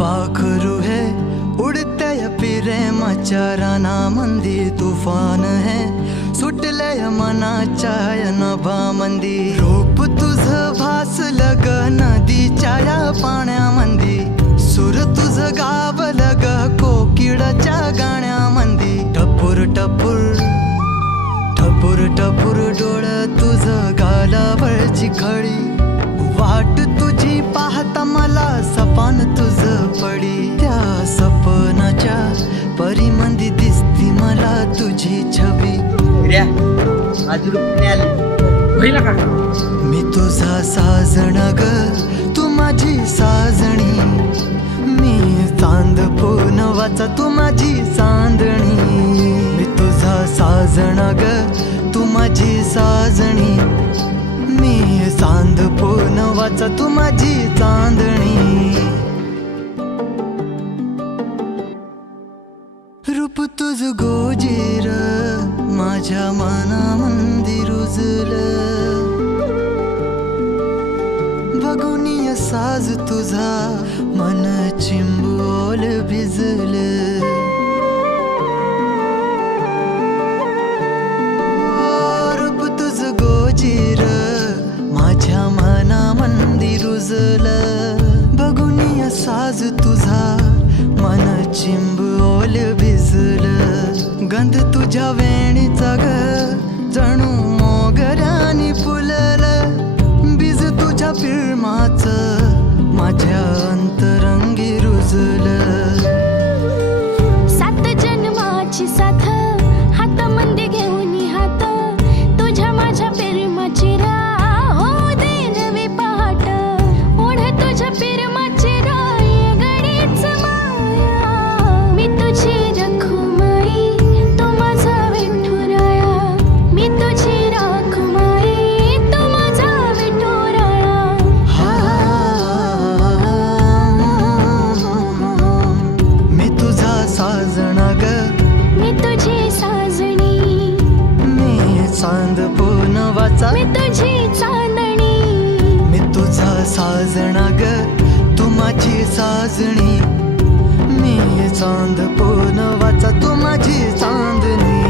पाखरू है उडत्या प्रेमाच्या रानामंदी तुफान है सुटलय मनाच्या नभामंदी रूप तुझं भासलं ग नदीच्या या पाण्यामंदी सुर तुझं गावलं ग कोकिळाच्या गाण्यामंदी टपूर टपूर टपूर टपूर डोळं तुझं गालावरची खळी वाट तुझी पाहता मला सपान तुझं पडी त्या सपनाच्या परीमंदी दिसती मला तुझी छबी मी तुझा साजण ग तू माझी साजणी मी चांद पोनवाचा तू माझी चांदणी मी तुझा साजण ग तू माझी साजणी मी चांद पोनवाचा तू माझी चांदणी रूप तुझ गोजीर माझ्या मनामंदी रुजलं बघुनिय साज तुझा मन चिंबोल भिजलं रूप तुझ गोजीर माझ्या मनामंदी रुजलं बघुनिय साज तुझा मन चिंबोल भिजलं गंध तुझ्या वेणीचा ग जणू मोगऱ्यानी फुललं बीज तुझ्या प्रेमाचं माझ्या अंतरंगी रुजलं सात जन्माची साथ हातामध्ये घेऊन हात तुझ्या माझ्या प्रेमाची राह हो दे नवी पहाट ओढ तुझ्या प्रेमाची राय गडीच माया मी तुझी रखुमाई तो माझा विठुराया मी तुझी रखुमाई तो माझा विठुराया मी तुझा साजणा ग मी तुझी साजणी मी चांद पोनवाचा मी तुझी चांदणी मी तुझा साजणा ग तू माझी साजणी मी चांद पोनवाचा तू माझी चांदणी